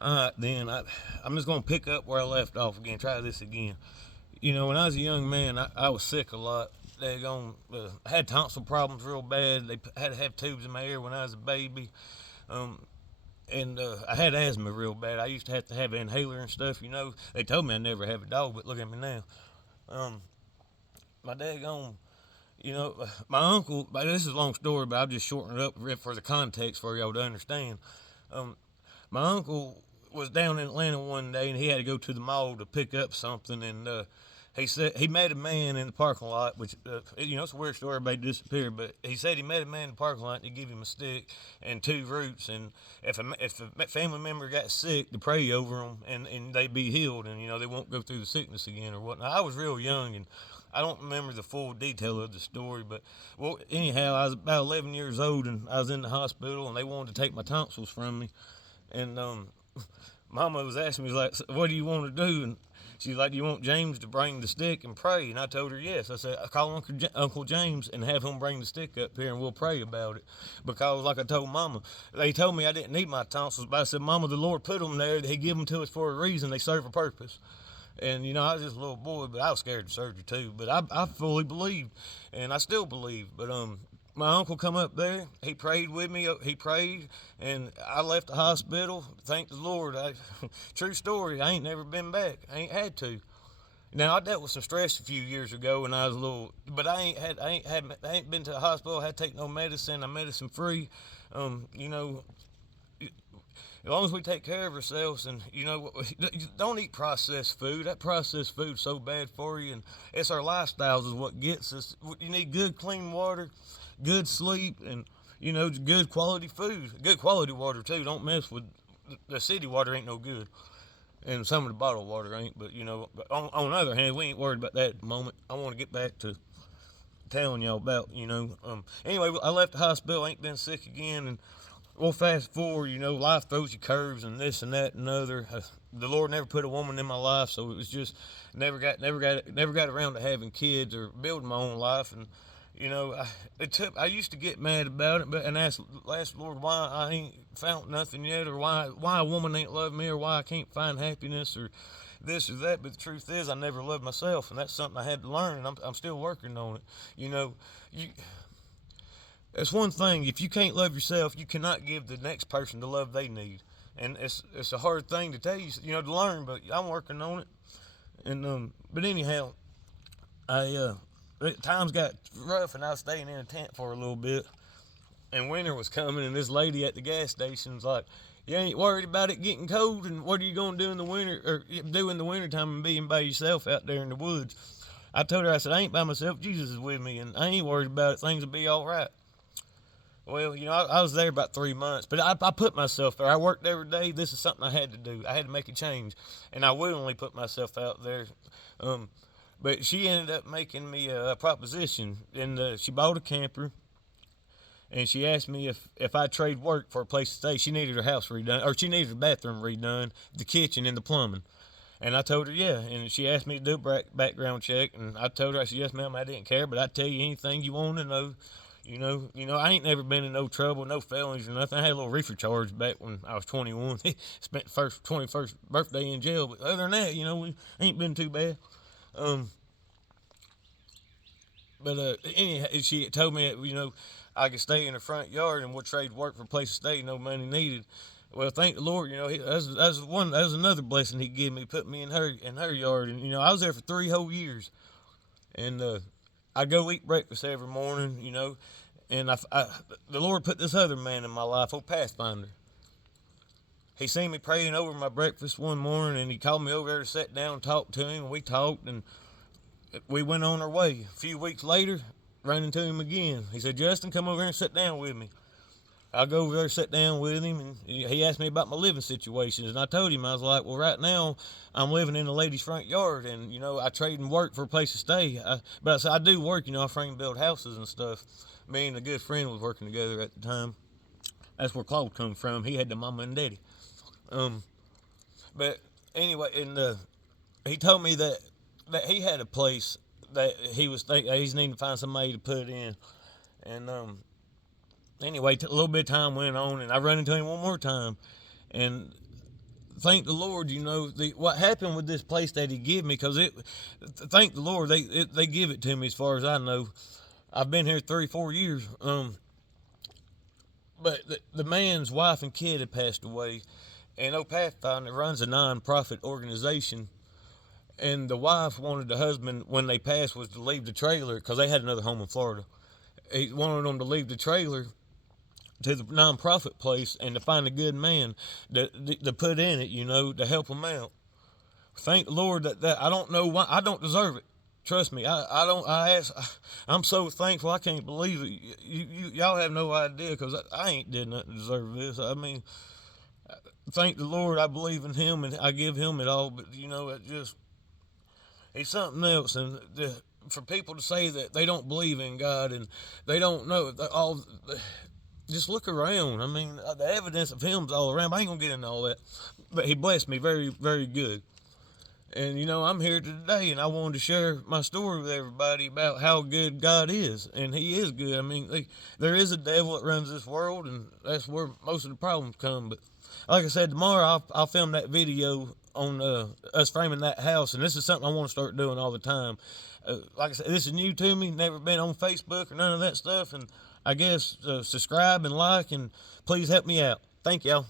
All right, then I'm just gonna pick up where I left off again. Try this again. You know, when I was a young man, I was sick a lot. I had tonsil problems real bad. They had to have tubes in my ear when I was a baby. Um, and I had asthma real bad. I used to have an inhaler and stuff. You know, they told me I'd never have a dog, but look at me now. Um, my daggone, my uncle. This is a long story, but I'll just shorten it up for the context for y'all to understand. Um, my uncle was down in Atlanta one day, and he had to go to the mall to pick up something, and he said he met a man in the parking lot, which it's a weird story. Everybody disappeared, but he said he met a man in the parking lot. To give him a stick and two roots, and if a family member got sick, to pray over them, and they'd be healed, and they won't go through the sickness again or whatnot. I was real young, and I don't remember the full detail of the story, but anyhow, I was about 11 years old, and I was in the hospital, and they wanted to take my tonsils from me, and Mama was asking me, like, what do you want to do? And she's like, do you want James to bring the stick and pray? And I told her yes. I said, I call Uncle James and have him bring the stick up here, and we'll pray about it. Because, like I told Mama, they told me I didn't need my tonsils, but I said, Mama, the Lord put them there. He gave them to us for a reason. They serve a purpose. And, I was just a little boy, but I was scared of surgery too. But I fully believed, and I still believe. But my uncle come up there. He prayed with me. He prayed, and I left the hospital. Thank the Lord. True story. I ain't never been back. I ain't had to. Now I dealt with some stress a few years ago when I was a little, but I ain't been to the hospital. I had to take no medicine. I'm medicine free. You know, as long as we take care of ourselves, and don't eat processed food. That processed food's so bad for you, and it's our lifestyles is what gets us. You need good clean water, good sleep, and good quality food, good quality water too. Don't mess with the city water. Ain't no good, and some of the bottled water ain't. But on the other hand, we ain't worried about that at the moment. I want to get back to telling y'all about anyway, I left the hospital. Ain't been sick again, and well, fast forward, life throws you curves and this and that and other. The Lord never put a woman in my life, so it was just never got around to having kids or building my own life. And I used to get mad about it, and ask the Lord why I ain't found nothing yet, or why a woman ain't loved me, or why I can't find happiness, or this or that. But the truth is, I never loved myself, and that's something I had to learn, and I'm still working on it. You That's one thing. If you can't love yourself, you cannot give the next person the love they need. And it's a hard thing to tell you, to learn. But I'm working on it. And but anyhow, I times got rough, and I was staying in a tent for a little bit. And winter was coming, and this lady at the gas station was like, "You ain't worried about it getting cold, and what are you gonna do in the winter, or do in the winter time, and being by yourself out there in the woods?" I told her, I said, "I ain't by myself. Jesus is with me, and I ain't worried about it. Things will be all right." Well, I was there about 3 months, but I put myself there. I worked every day. This is something I had to do. I had to make a change, and I willingly put myself out there. Um, but she ended up making me a proposition, and she bought a camper, and she asked me if I'd trade work for a place to stay. She needed her house redone, or she needed her bathroom redone, the kitchen, and the plumbing. And I told her, yeah. And she asked me to do a background check, and I told her, I said, yes, ma'am, I didn't care, but I'd tell you anything you want to know. I ain't never been in no trouble, no felonies or nothing. I had a little reefer charge back when I was 21. Spent the 21st birthday in jail, but other than that, we ain't been too bad. Um, but anyhow, she told me that, I could stay in the front yard and we'll trade work for a place to stay, no money needed. Well, thank the Lord, that's another blessing He gave me, put me in her yard, and I was there for 3 whole years, and I go eat breakfast every morning, and the Lord put this other man in my life, old Pathfinder. He seen me praying over my breakfast one morning, and he called me over there to sit down and talk to him, and we talked, and we went on our way. A few weeks later, ran into him again. He said, Justin, come over here and sit down with me. I go over there, sit down with him, and he asked me about my living situations, and I told him, I was like, well, right now, I'm living in a lady's front yard, and, I trade and work for a place to stay. But I said, I do work, I frame build houses and stuff. Me and a good friend was working together at the time. That's where Claude come from. He had the mama and daddy. Um, but anyway, and he told me that he had a place that he was thinking he's needing to find somebody to put in, and anyway, a little bit of time went on, and I run into him one more time, and thank the Lord, what happened with this place that he gave me, because thank the Lord, they give it to me as far as I know. I've been here 3-4 years. But the man's wife and kid had passed away, and Pathfinder runs a non-profit organization, and the wife wanted the husband, when they passed, was to leave the trailer, because they had another home in Florida. He wanted them to leave the trailer to the non-profit place and to find a good man to put in it, to help them out. Thank the Lord that I don't know why. I don't deserve it. Trust me, I'm so thankful. I can't believe it. Y'all have no idea, because I ain't did nothing to deserve this. I mean, thank the Lord. I believe in him and I give him it all. But he's something else. And for people to say that they don't believe in God and they don't know all, just look around. I mean, the evidence of him's all around. I ain't gonna get into all that. But he blessed me very, very good. And, I'm here today, and I wanted to share my story with everybody about how good God is. And he is good. I mean, there is a devil that runs this world, and that's where most of the problems come. But like I said, tomorrow I'll film that video on us framing that house. And this is something I want to start doing all the time. Like I said, this is new to me. Never been on Facebook or none of that stuff. And I guess subscribe and like, and please help me out. Thank y'all.